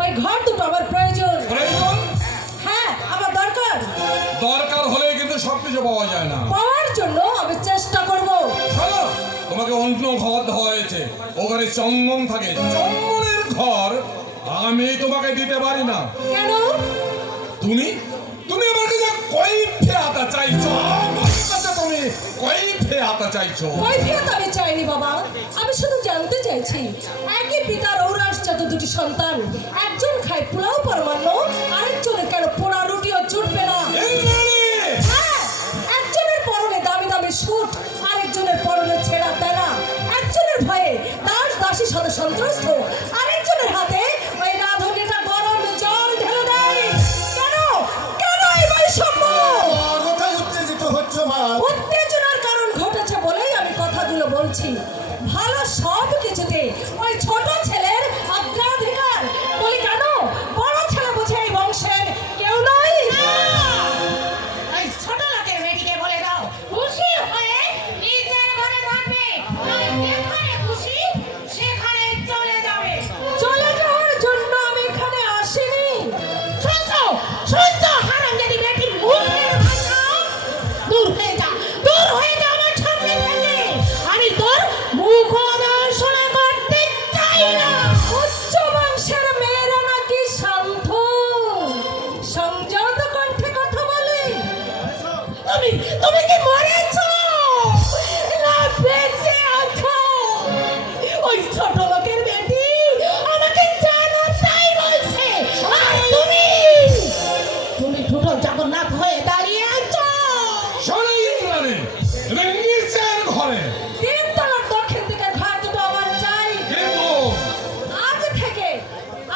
ওই ঘর দুটো আমার প্রয়োজন। প্রয়োজন? হ্যাঁ, আমার দরকার। দরকার হলে কিন্তু সবকিছু পাওয়া যায় না। পাওয়ার জন্য আমি চেষ্টা করব। শোনো, তোমাকে অন্য ঘর দেওয়া হয়েছে, ওখানে চন্দন থাকে। চন্দনের ঘর আমি তোমাকে দিতে পারি না। কেন? তুমি তুমি আমার কাছে কয়ফে আতা চাইছো? আমার কাছে তুমি কয়ফে আতা চাইছো? কৈফিয়ত আমি চাইনি বাবা, আমি শুধু জানতে চাইছি একই পিতার ঔরাসজাত দুটি সন্তান, একজন খায় পোলাও পরমান্ন, আরেকজনের কেন পোড়া রুটিও জুটবে না? হ্যাঁ, একজনের পরনে দামি দামি স্যুট, আরেকজনের পরনে ছেঁড়া তেরা, একজনের ভয়ে দাস দাসী সাথে সন্ত্রস্ত, আরেকজনের হাতে ওই রাঁধুনিটা গরম জল ঢেলে দেয়। কেন কেন এই বৈষম্য? কোথায় উত্তেজিত হচ্ছ মা? উত্তেজনার কারণ ঘটেছে বলেই আমি কথাগুলো বলছি। ভালো সব কিছুতে ওই ছোট ছেলের অগ্রাধিকার। বলি কেন? বড় ছেলে বুঝে এই বংশের কেউ নয়। এই ছোট লোকের বেটিকে বলে দাও খুশি হয়ে নিজের ঘরে থাকবে, আর যেখানে খুশি সেখানে চলে যাবে। চলে যাওয়ার জন্য আমি এখানে আসিনি। শুনছো শুনছো হারামজাদি বেটির মুখের ভাষা? দূর হয়ে যা, দূর হয়ে যা আমার সামনে থেকে। আমি তোর মুখ দর্শন করতে চাই না। উচ্চ বংশের মেয়েরা নাকি শান্ত সংযত কণ্ঠে কথা বলে। তুমি তুমি কি মরেছো না বেঁচে আছো? ওই ছোট লোকের বেটি আমাকে জানো তাই বলছে, আর তুমি তুমি টোটাল জগন্নাথ হয়ে দাঁড়িয়ে আছো। শোনো ইন্দ্রাণী, তুমি নিচের ঘরে। তিনতলার দক্ষিণ দিকের ঘর দুটো আমার চাই। কিন্তু আজ থেকে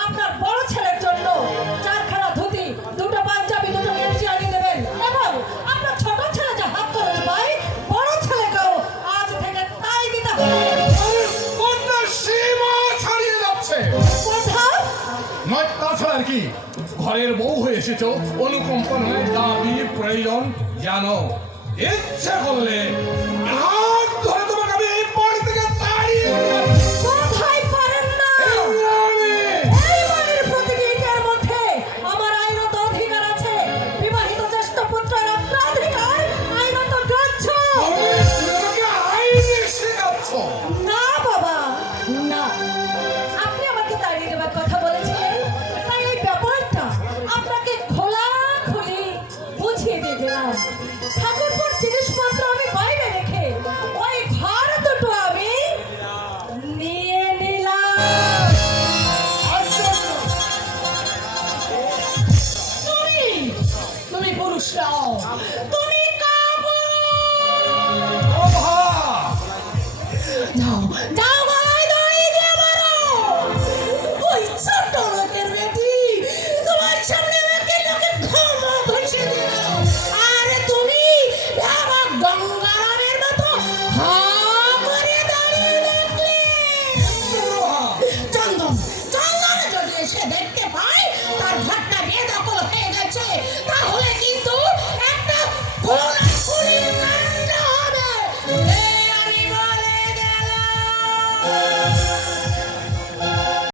আপনার বড় ছেলের জন্য চারখানা ধুতি, দুটো পাঞ্জাবি, দুটো গেঞ্জি আনিয়ে দেবেন, এবং আপনার ছোট ছেলে যা হাত খরচ পায় বড় ছেলেকেও আজ থেকে তাই দিতে হবে। কন্যা সীমা ছাড়িয়ে যাচ্ছে। কথা নয় তাছাড়া আর কি? ঘরের বউ হয়ে এসেছো, অনুকম্পা নয়, দাবি প্রয়োজন জানো। ইচ্ছে করলে